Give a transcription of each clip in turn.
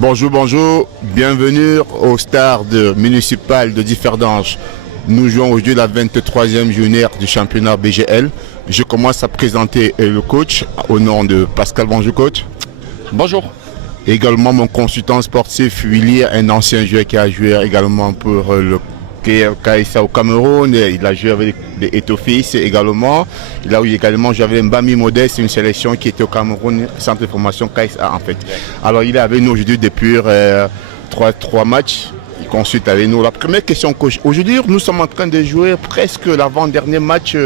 Bonjour, bonjour, bienvenue au stade municipal de Differdange. Nous jouons aujourd'hui la 23e journée du championnat BGL. Je commence à présenter le coach au nom de Pascal. Bonjour coach. Bonjour. Également mon consultant sportif Willy, un ancien joueur qui a joué également pour le KSA au Cameroun. Il a joué avec les Etofis également. Il a également joué avec Mbami Modeste, une sélection qui était au Cameroun, centre de formation KSA en fait. Alors il est avec nous aujourd'hui depuis trois matchs. Il consulte avec nous. La première question coach. Aujourd'hui nous sommes en train de jouer presque l'avant-dernier match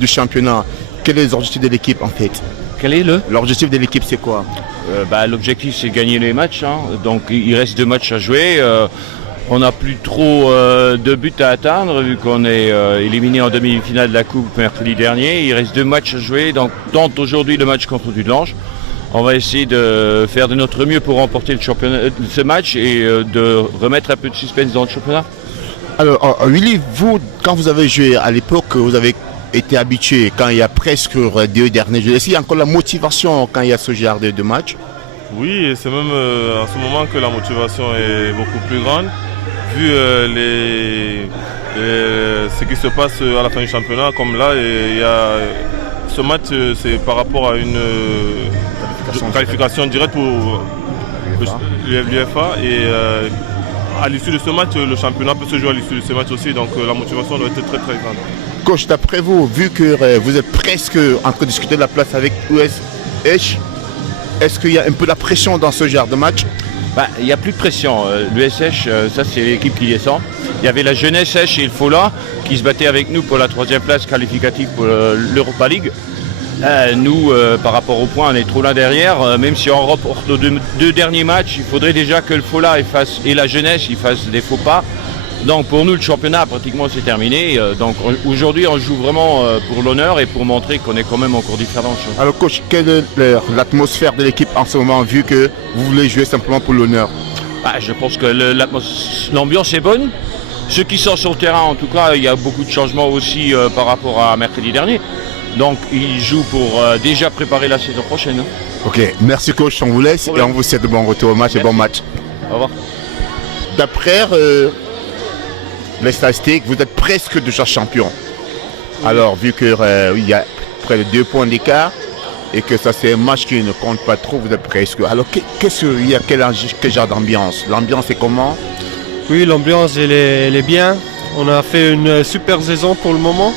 du championnat. Quel est l'objectif de l'équipe en fait? Quel est l'objectif de l'équipe, c'est quoi? L'objectif c'est gagner les matchs, hein. Donc il reste 2 matchs à jouer. On n'a plus trop de buts à atteindre vu qu'on est éliminé en demi-finale de la Coupe mercredi dernier. Il reste 2 matchs à jouer, donc tente aujourd'hui le match contre Dudelange. On va essayer de faire de notre mieux pour remporter le championnat, ce match et de remettre un peu de suspense dans le championnat. Alors Willy, vous, quand vous avez joué à l'époque, vous avez été habitué quand il y a presque 2 derniers jeux. Est-ce qu'il y a encore la motivation quand il y a ce genre de match? Oui, et c'est même en ce moment que la motivation est beaucoup plus grande. Vu ce qui se passe à la fin du championnat, comme là, il y a ce match, c'est par rapport à une qualification directe pour l'UEFA. Et à l'issue de ce match, le championnat peut se jouer à l'issue de ce match aussi, donc la motivation doit être très très grande. Coach, d'après vous, vu que vous êtes presque en train de discuter de la place avec USH, est-ce qu'il y a un peu de pression dans ce genre de match? Il n'y a plus de pression. L'USH, ça c'est l'équipe qui descend. Il y avait la Jeunesse H et le Fola qui se battaient avec nous pour la 3e place qualificative pour l'Europa League. Nous, par rapport au point, on est trop là derrière. Même si on remporte nos 2 derniers matchs, il faudrait déjà que le Fola et la Jeunesse fassent des faux pas. Donc pour nous, le championnat pratiquement c'est terminé. Donc aujourd'hui, on joue vraiment pour l'honneur et pour montrer qu'on est quand même encore différent. Alors coach, quelle est l'atmosphère de l'équipe en ce moment, vu que vous voulez jouer simplement pour l'honneur? Je pense que l'ambiance est bonne. Ceux qui sont sur le terrain, en tout cas, il y a beaucoup de changements aussi par rapport à mercredi dernier. Donc ils jouent pour déjà préparer la saison prochaine. Ok, merci coach, on vous laisse et on vous souhaite de bon retour au match et bon match. Au revoir. D'après les statistiques, vous êtes presque déjà champion. Alors, vu qu'il y a près de 2 points d'écart et que ça c'est un match qui ne compte pas trop, vous êtes presque. Alors, quel genre d'ambiance? L'ambiance est comment? Oui, l'ambiance elle est bien. On a fait une super saison pour le moment.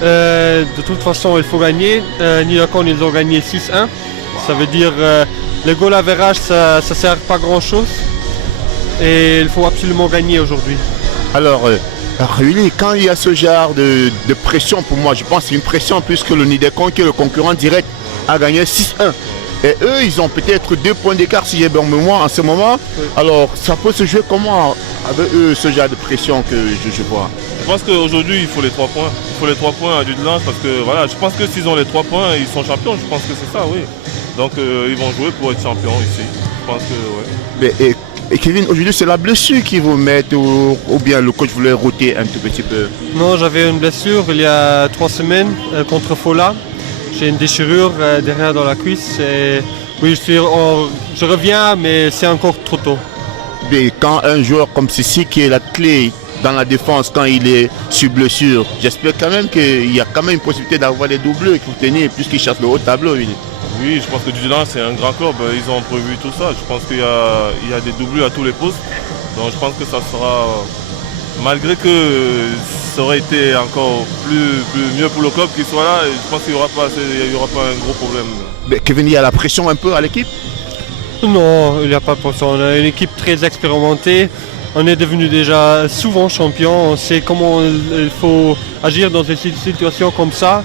De toute façon, il faut gagner. Nidacon, ils ont gagné 6-1. Ça veut dire le goal average, ça ne sert pas grand-chose. Et il faut absolument gagner aujourd'hui. Alors, Willy, quand il y a ce genre de pression, pour moi, je pense que c'est une pression plus que le Nidecon, qui est le concurrent direct, a gagné 6-1. Et eux, ils ont peut-être 2 points d'écart, si j'ai bon mémoire, en ce moment. Oui. Alors, ça peut se jouer comment avec eux, ce genre de pression que je vois? Je pense qu'aujourd'hui, il faut les 3 points. Il faut les 3 points à Dudelange parce que voilà, je pense que s'ils ont les 3 points, ils sont champions. Je pense que c'est ça, oui. Donc, ils vont jouer pour être champions ici. Je pense que, ouais. Et Kevin, aujourd'hui c'est la blessure qui vous met ou bien le coach voulait router un tout petit peu? Non, j'avais une blessure il y a 3 semaines contre Fola. J'ai une déchirure derrière dans la cuisse. Et oui, je reviens, mais c'est encore trop tôt. Mais quand un joueur comme ceci qui est la clé dans la défense, quand il est sur blessure, j'espère quand même qu'il y a quand même une possibilité d'avoir des doubleux qu'il faut tenir puisqu'il chasse le haut tableau. Oui, je pense que Dudelange c'est un grand club, ils ont prévu tout ça. Je pense qu'il y a des doublures à tous les postes. Donc je pense que ça sera, malgré que ça aurait été encore mieux pour le club qu'il soit là, je pense qu'il n'y aura pas un gros problème. Mais Kevin, il y a la pression un peu à l'équipe? Non, il n'y a pas de pression. On a une équipe très expérimentée. On est devenu déjà souvent champion. On sait comment il faut agir dans des situations comme ça.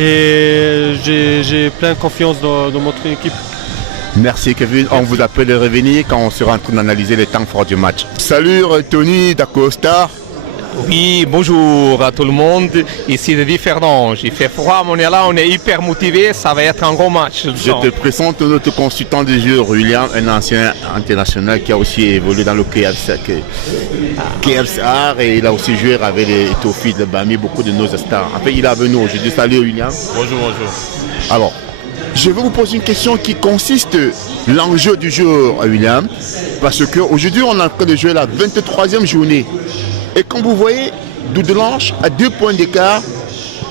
Et j'ai plein de confiance dans notre équipe. Merci Kevin, on vous appelle de revenir quand on sera en train d'analyser les temps forts du match. Salut Tony D'Acosta. Oui, bonjour à tout le monde. Ici de Differdange. Il fait froid, mais on est là, on est hyper motivé. Ça va être un gros match. Je te présente notre consultant de jeu, William, un ancien international qui a aussi évolué dans le KFSA et il a aussi joué avec les Etofis de Bami, beaucoup de nos stars. En fait, il est venu aujourd'hui. Salut William. Bonjour, bonjour. Alors, je vais vous poser une question qui consiste l'enjeu du jour, William, parce qu'aujourd'hui, on est en train de jouer la 23e journée. Et comme vous voyez, Dudelange a 2 points d'écart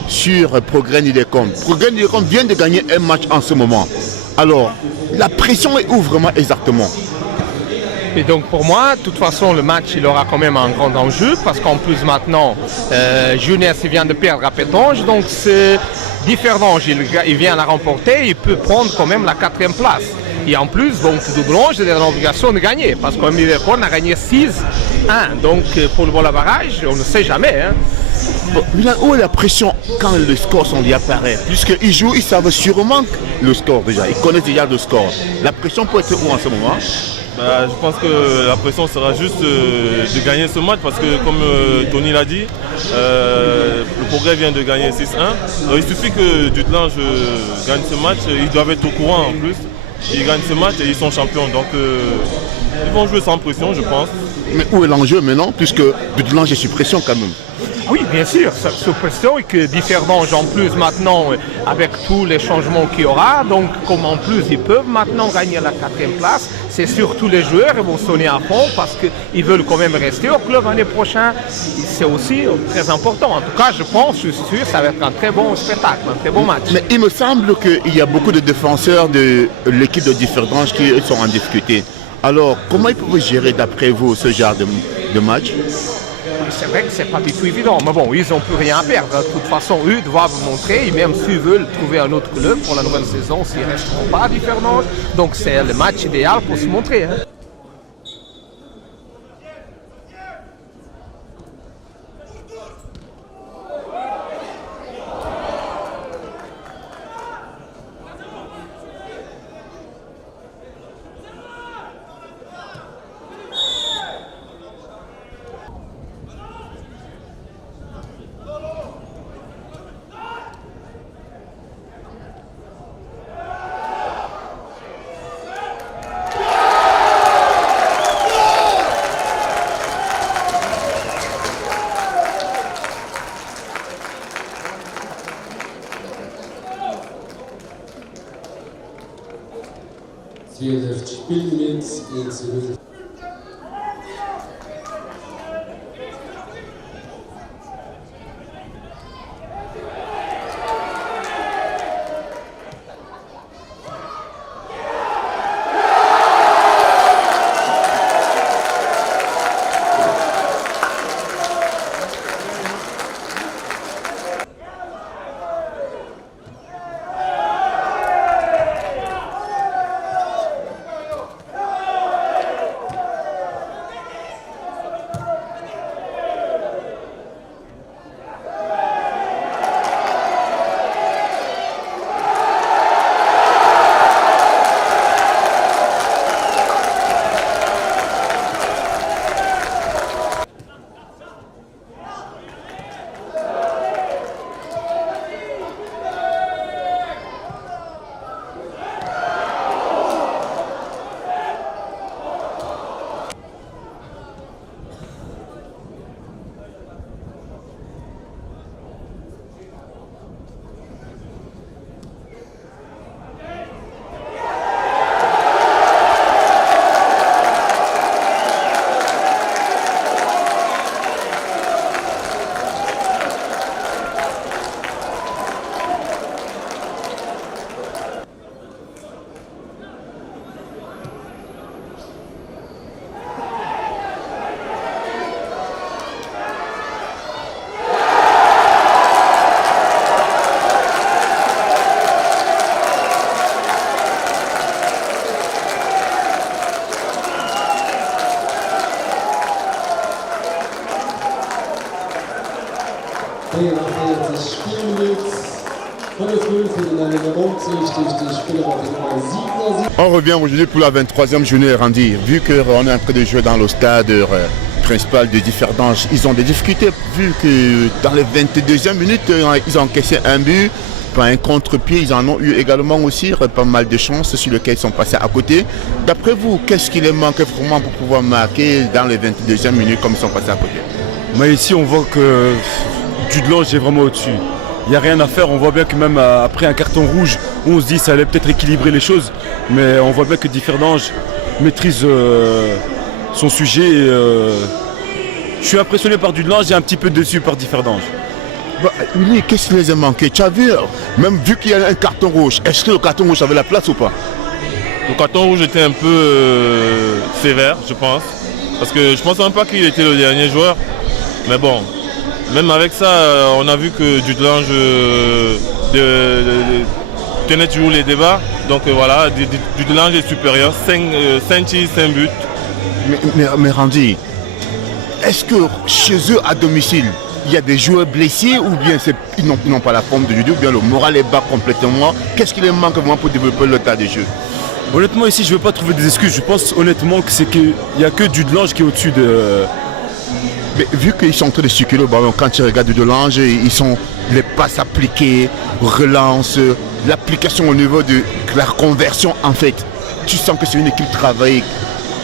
sur Progrès Niedercom. Progrès Niedercom vient de gagner un match en ce moment. Alors, la pression est où vraiment exactement? Et donc pour moi, de toute façon, le match, il aura quand même un grand enjeu parce qu'en plus maintenant, Jeunesse vient de perdre à Pétange, donc c'est différent. Il vient la remporter, il peut prendre quand même la 4e place. Et en plus, donc Dudelange, il a l'obligation de gagner parce qu'on a gagné 6-1. Donc pour le bon barrage, on ne sait jamais. Hein. Bon, où est la pression quand le score lui apparaît? Puisqu'ils jouent, ils savent sûrement le score déjà, ils connaissent déjà le score. La pression peut être où en ce moment? Je pense que la pression sera juste de gagner ce match parce que comme Tony l'a dit, le Progrès vient de gagner 6-1. Il suffit que Dudelange gagne ce match, ils doivent être au courant en plus. Ils gagnent ce match et ils sont champions. Donc ils vont jouer sans pression, je pense. Mais où est l'enjeu maintenant, puisque Dudelange est sous pression quand même? Oui, bien sûr, sous pression et que Differdange en plus maintenant, avec tous les changements qu'il y aura, donc comme en plus ils peuvent maintenant gagner la 4e place, c'est sûr tous les joueurs ils vont sonner à fond parce qu'ils veulent quand même rester au club l'année prochaine. C'est aussi très important. En tout cas, je suis sûr que ça va être un très bon spectacle, un très bon match. Mais il me semble qu'il y a beaucoup de défenseurs de l'équipe de Differdange qui sont en difficulté. Alors, comment ils peuvent gérer d'après vous ce genre de match? C'est vrai que c'est pas du tout évident, mais bon, ils n'ont plus rien à perdre. De toute façon, eux doivent montrer, et même s'ils veulent trouver un autre club pour la nouvelle saison, s'ils ne resteront pas à Differdange. Donc c'est le match idéal pour se montrer. Hein. On revient aujourd'hui pour la 23e journée, Randy. Vu qu'on est en train de jouer dans le stade principal de Differdange, ils ont des difficultés vu que dans les 22e minutes, ils ont encaissé un but, pas un contre-pied. Ils en ont eu également aussi pas mal de chances sur lesquelles ils sont passés à côté. D'après vous, qu'est-ce qui les manque vraiment pour pouvoir marquer dans les 22e minutes comme ils sont passés à côté? Mais ici, on voit que Dudelange est vraiment au-dessus. il n'y a rien à faire. On voit bien que même après un carton rouge, on se dit que ça allait peut-être équilibrer les choses. Mais on voit bien que Differdange maîtrise son sujet. Je suis impressionné par Dudelange et un petit peu déçu par Differdange. Bah, Willy, qu'est-ce qui les a manqué? Tu as vu, même vu qu'il y a un carton rouge, est-ce que le carton rouge avait la place ou pas? Le carton rouge était un peu sévère, je pense. Parce que je pense même pas qu'il était le dernier joueur. Mais bon, même avec ça, on a vu que Dudelange tenait toujours les débats. Donc voilà, Dudelange est supérieur. 5 tirs, 5 buts. Mais Randy, est-ce que chez eux, à domicile, il y a des joueurs blessés ou bien ils n'ont pas la forme de jeu, ou bien le moral est bas complètement? Qu'est-ce qui les manque vraiment pour développer le tas de jeu? Honnêtement, ici, je ne veux pas trouver des excuses. Je pense honnêtement qu'il n'y a que Dudelange qui est au-dessus de... Mais vu qu'ils sont en train de circuler le ballon, quand tu regardes Dudelange, ils sont les passes appliquées, relance, l'application au niveau de la conversion en fait. Tu sens que c'est une équipe travaillée.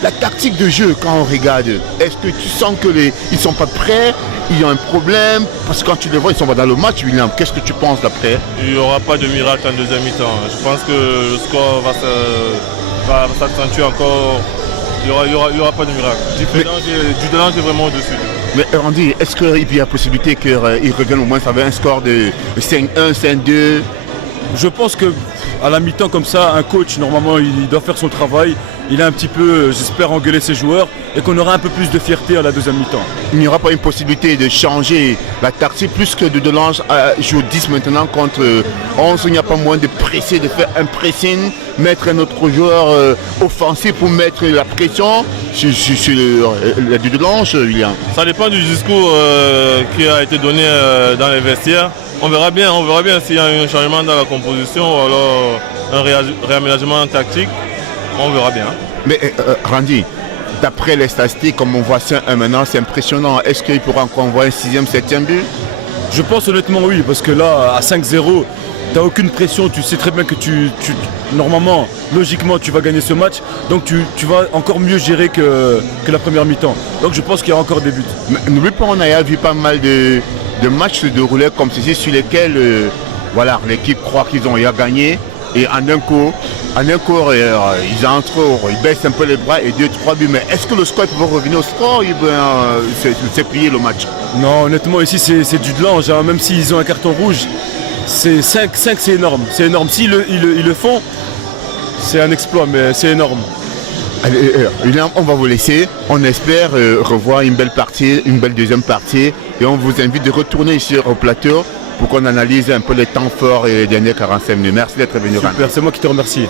La tactique de jeu, quand on regarde, est-ce que tu sens qu'ils ne sont pas prêts? Il y a un problème? Parce que quand tu les vois, ils sont pas dans le match, William. Qu'est-ce que tu penses d'après? Il n'y aura pas de miracle en deuxième mi-temps. Je pense que le score va s'accentuer encore. Il n'y aura pas de miracle. Dudelange est vraiment au-dessus. Mais Randy, est-ce qu'il y a possibilité qu'ils reviennent au moins avec un score de 5-1, 5-2? Je pense qu'à la mi-temps comme ça, un coach, normalement, il doit faire son travail. Il a un petit peu, j'espère, engueuler ses joueurs et qu'on aura un peu plus de fierté à la deuxième mi-temps. Il n'y aura pas une possibilité de changer la tactique plus que Dudelange joue 10 maintenant contre 11. Il n'y a pas moyen de presser, de faire un pressing, mettre un autre joueur offensif pour mettre la pression sur la Dudelange, William. Ça dépend du discours qui a été donné dans les vestiaires. On verra bien s'il y a un changement dans la composition ou alors un réaménagement tactique. On verra bien. Mais Randy, d'après les statistiques, comme on voit 5-1 maintenant, c'est impressionnant. Est-ce qu'il pourra encore envoyer un 6e, 7e but? Je pense honnêtement oui, parce que là, à 5-0, tu n'as aucune pression. Tu sais très bien que normalement, logiquement, tu vas gagner ce match. Donc tu vas encore mieux gérer que la première mi-temps. Donc je pense qu'il y aura encore des buts. N'oublie pas, on a vu pas mal de matchs se dérouler comme ceci, sur lesquels voilà, l'équipe croit qu'ils ont gagné. Et en un coup, ils entrent, ils baissent un peu les bras et 2-3 buts. Mais est-ce que le score peut revenir au score? C'est plié le match? Non, honnêtement, ici, c'est Dudelange. Hein. Même s'ils ont un carton rouge, c'est 5, c'est énorme. C'est énorme. S'ils le font, c'est un exploit, mais c'est énorme. Allez, William, on va vous laisser. On espère revoir une belle partie, une belle deuxième partie. Et on vous invite de retourner ici au plateau pour qu'on analyse un peu les temps forts et les derniers 45 minutes. Merci d'être venu. Super, c'est moi qui te remercie.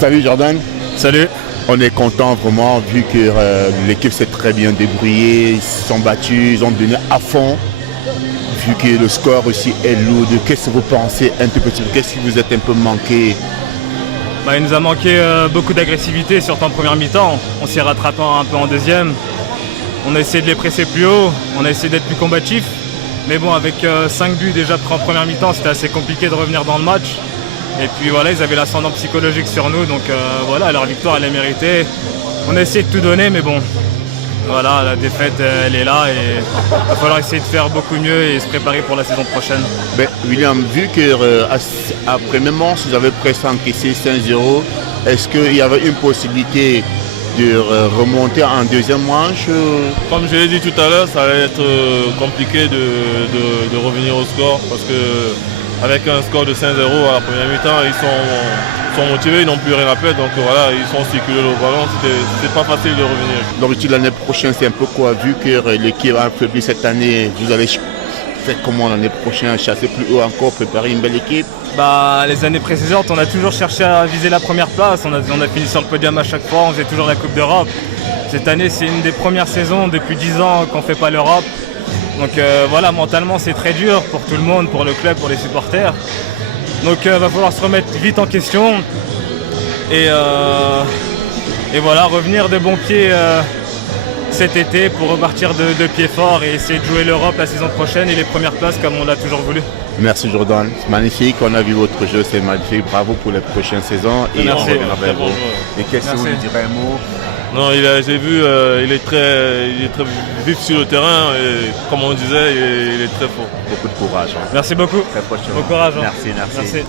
Salut Jordan. Salut. On est content vraiment vu que l'équipe s'est très bien débrouillée, ils se sont battus, ils ont donné à fond. Vu que le score aussi est lourd, qu'est-ce que vous pensez un tout petit peu? Qu'est-ce qui vous a un peu manqué? Il nous a manqué beaucoup d'agressivité, surtout en première mi-temps. On s'est rattrapé un peu en deuxième. On a essayé de les presser plus haut, on a essayé d'être plus combatif. Mais bon, avec 5 buts déjà pris en première mi-temps, c'était assez compliqué de revenir dans le match. Et puis voilà, ils avaient l'ascendant psychologique sur nous, donc voilà, leur victoire elle est méritée. On a essayé de tout donner, mais bon, Voilà, la défaite, elle est là et il va falloir essayer de faire beaucoup mieux et se préparer pour la saison prochaine. Ben, William, vu que après même manche, vous avez presque encaissé 5-0, est-ce qu'il y avait une possibilité de remonter en deuxième manche? Comme je l'ai dit tout à l'heure, ça va être compliqué de revenir au score parce que avec un score de 5-0 à la première mi-temps, ils sont motivés, ils n'ont plus rien à perdre, donc voilà, ils sont circulés au ballon, c'était pas facile de revenir. L'objectif de l'année prochaine, c'est un peu quoi? Vu que l'équipe a affaibli cette année, vous allez faire comment l'année prochaine? Chasser plus haut encore, préparer une belle équipe? Les années précédentes, on a toujours cherché à viser la première place, on a fini sur le podium à chaque fois, on faisait toujours la Coupe d'Europe. Cette année, c'est une des premières saisons depuis 10 ans qu'on ne fait pas l'Europe. Donc voilà, mentalement c'est très dur pour tout le monde, pour le club, pour les supporters. Donc il va falloir se remettre vite en question et voilà, revenir de bon pied cet été pour repartir de pied fort et essayer de jouer l'Europe la saison prochaine et les premières places comme on l'a toujours voulu. Merci Jordan, c'est magnifique, on a vu votre jeu, c'est magnifique, bravo pour les prochaines saisons et merci. on reviendra vers vous. Et qu'est-ce que Merci. vous lui direz un mot? Non, j'ai vu, il est très vif sur le terrain et comme on disait, il est très fort. Beaucoup de courage. Merci beaucoup. Très prochainement. Bon courage. Merci.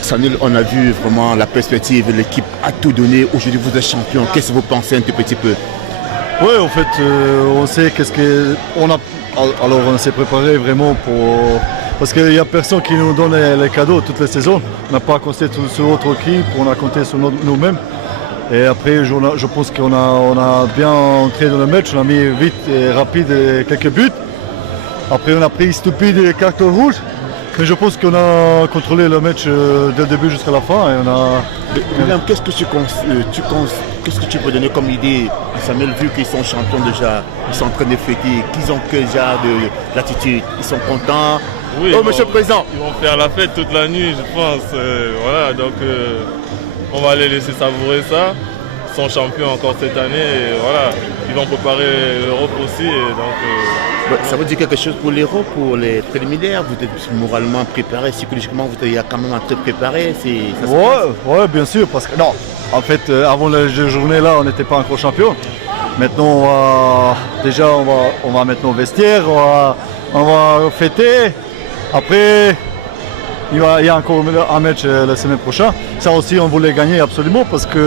Sanil, on a vu vraiment la perspective, l'équipe a tout donné. Aujourd'hui, vous êtes champion. Qu'est-ce que vous pensez un tout petit peu? Oui, en fait, on sait qu'est-ce que on s'est préparé vraiment pour parce qu'il n'y a personne qui nous donne les cadeaux toutes les saisons. On n'a pas compté sur notre équipe, on a compté sur nous-mêmes. Et après, je pense qu'on a bien entré dans le match, on a mis vite et rapide quelques buts. Après, on a pris stupide des cartons rouges. Mais je pense qu'on a contrôlé le match dès le début jusqu'à la fin. Et on a... William, qu'est-ce que qu'est-ce que tu peux donner comme idée? Samuel, vu qu'ils sont champions déjà, ils sont en train de fêter, qu'ils ont que déjà de l'attitude, ils sont contents. Oui, Monsieur le Président. Ils vont faire la fête toute la nuit, je pense. Voilà, donc on va les laisser savourer ça. Ils sont champions encore cette année et voilà, ils vont préparer l'Europe aussi. Et donc, ça veut dire quelque chose pour l'Europe, pour les préliminaires? Vous êtes moralement préparé, psychologiquement, vous êtes quand même un peu préparé? Ouais, bien sûr, parce que non, en fait, avant la journée là, on n'était pas encore champion. Maintenant, on va maintenant au vestiaire, on va fêter. Après, il y a encore un match la semaine prochaine. Ça aussi, on voulait gagner absolument parce qu'on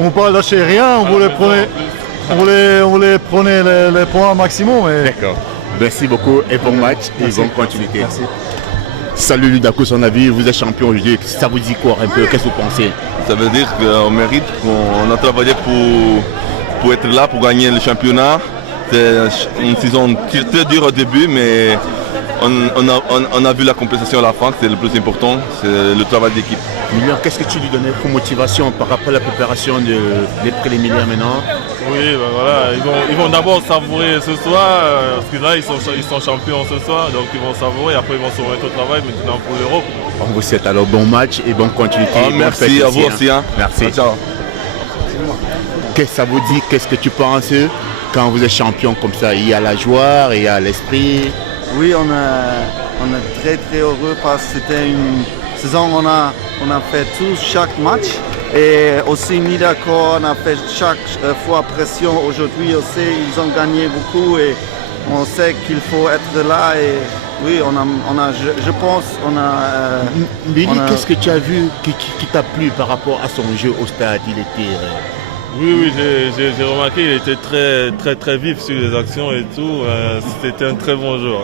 ne peut pas lâcher rien. On voulait prendre les points maximum. Et... D'accord. Merci beaucoup et bon match et bonne continuité. Merci. Salut Ludakou, son avis, vous êtes champion aujourd'hui. Ça vous dit quoi un peu? Qu'est-ce que vous pensez? Ça veut dire qu'on mérite, qu'on a travaillé pour être là, pour gagner le championnat. C'est une saison très dure au début, mais on a vu la compétition à la fin, c'est le plus important, c'est le travail d'équipe. William, qu'est-ce que tu lui donnais comme motivation par rapport à la préparation des préliminaires maintenant? oui, voilà, ils vont d'abord savourer ce soir, parce que là ils sont champions ce soir, donc ils vont savourer, après ils vont se remettre au travail maintenant pour l'Europe. On vous souhaite alors bon match et bonne continuité. Merci à vous aussi. Merci. Ciao. Qu'est-ce que ça vous dit? Qu'est-ce que tu penses quand vous êtes champion comme ça? Il y a la joie, il y a l'esprit. Oui, on est très très heureux parce que c'était une saison où on a fait chaque match et aussi mis d'accord, on a fait chaque fois pression. Aujourd'hui aussi, ils ont gagné beaucoup et on sait qu'il faut être là et oui, je pense on a... Billy, qu'est-ce que tu as vu qui t'a plu par rapport à son jeu au stade? Il était... Oui, j'ai remarqué qu'il était très vif sur les actions et tout. C'était un très bon joueur.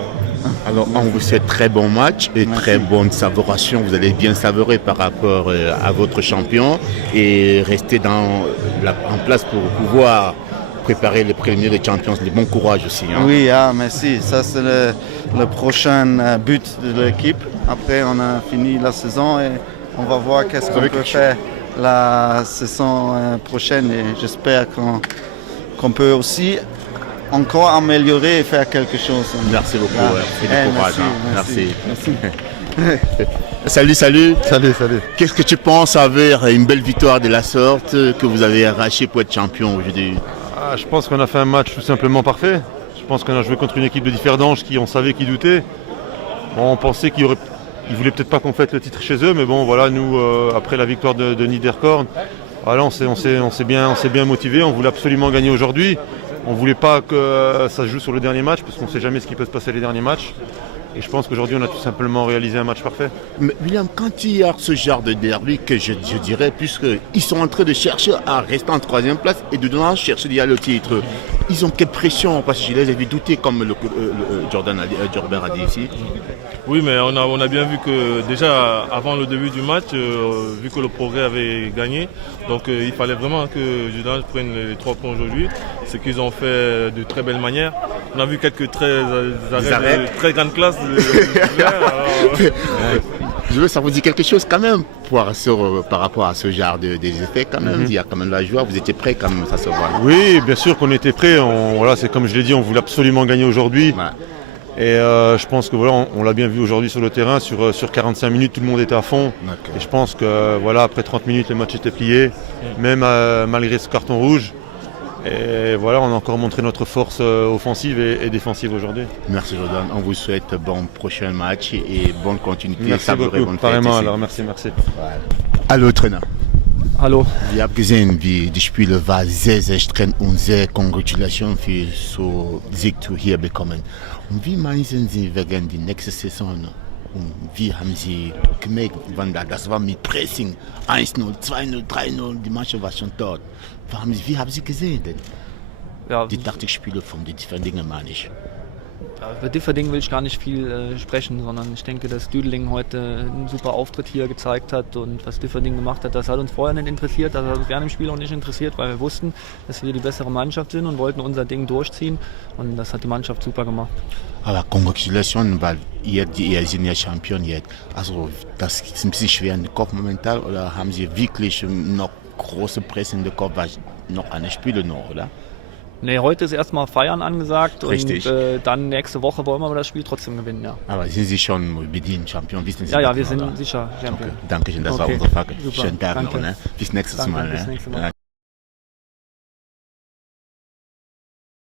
Alors, on vous souhaite très bon match et très bonne savouration. Vous allez bien savourer par rapport à votre champion et rester en place pour pouvoir préparer les préliminaires des Champions. Bon courage aussi. Hein. Oui, merci. Ça, c'est le prochain but de l'équipe. Après, on a fini la saison et on va voir qu'est-ce qu'on peut faire la saison prochaine et j'espère qu'on peut aussi encore améliorer et faire quelque chose. Merci beaucoup. Et du courage. Merci. Salut. Salut. Qu'est-ce que tu penses avoir une belle victoire de la sorte que vous avez arrachée pour être champion aujourd'hui? Je pense qu'on a fait un match tout simplement parfait. Je pense qu'on a joué contre une équipe de Differdange qui on savait qui doutait. On pensait qu'ils voulaient peut-être pas qu'on fête le titre chez eux, mais bon voilà, nous après la victoire de Niederkorn, voilà, on s'est bien motivé, on voulait absolument gagner aujourd'hui. On ne voulait pas que ça se joue sur le dernier match, parce qu'on ne sait jamais ce qui peut se passer les derniers matchs. Et je pense qu'aujourd'hui, on a tout simplement réalisé un match parfait. Mais William, quand il y a ce genre de derby, que je dirais, puisqu'ils sont en train de chercher à rester en 3e place et de chercher déjà le titre, ils ont quelle pression? Parce que je les ai vu douter, comme Jordan a dit ici. Oui, mais on a bien vu que déjà avant le début du match, vu que le Progrès avait gagné, donc il fallait vraiment que Jordan prenne les 3 points aujourd'hui. Ce qu'ils ont fait de très belle manière. On a vu quelques arrêts de très grande classe. Je veux ça vous dit quelque chose quand même par rapport à ce genre des effets quand même. Il y a quand même la joie, vous étiez prêts quand même, ça se voit. Oui, bien sûr qu'on était prêts. Voilà, c'est comme je l'ai dit, on voulait absolument gagner aujourd'hui. Ouais. Et je pense que voilà, on l'a bien vu aujourd'hui sur le terrain, sur 45 minutes, tout le monde était à fond. Okay. Et je pense que voilà, après 30 minutes, le match était plié, même malgré ce carton rouge. Et voilà, on a encore montré notre force offensive et défensive aujourd'hui. Merci Jordan, on vous souhaite bon prochain match et bonne continuité. Merci beaucoup, pareillement alors, merci. Hallo Trainer. Hallo. Wir haben gesehen, wie die Spiele war sehr, sehr streng und sehr Congratulations für so Sieg hier bekommen. Und wie meinen Sie wegen die nächste Saison? Und wie haben Sie gemerkt, das war mit Pressing 1-0, 2-0, 3-0, die Mannschaft war schon dort. Wie haben Sie gesehen denn? Ja, die Taktikspiele von den Differdingen meine ich. Über Differdingen will ich gar nicht viel sprechen, sondern ich denke, dass Düdeling heute einen super Auftritt hier gezeigt hat und was Differdingen gemacht hat, das hat uns vorher nicht interessiert, das hat uns während dem Spiel auch nicht interessiert, weil wir wussten, dass wir die bessere Mannschaft sind und wollten unser Ding durchziehen und das hat die Mannschaft super gemacht. Aber Congratulations, weil ihr sind ja Champion jetzt. Also das ist ein bisschen schwer in den Kopf momentan oder haben Sie wirklich noch große Presse in den Kopf, weil noch eine Spiele noch, oder? Nee, heute ist erstmal Feiern angesagt. Richtig. Und dann nächste Woche wollen wir das Spiel trotzdem gewinnen, ja. Aber sind Sie schon bedient Champion? Wissen Sie ja, wir sind sicher Champion. Okay. Danke schön, das war unsere Frage. Super. Schönen Tag Danke. noch, ne? Bis nächstes Mal. Bis nächstes Mal.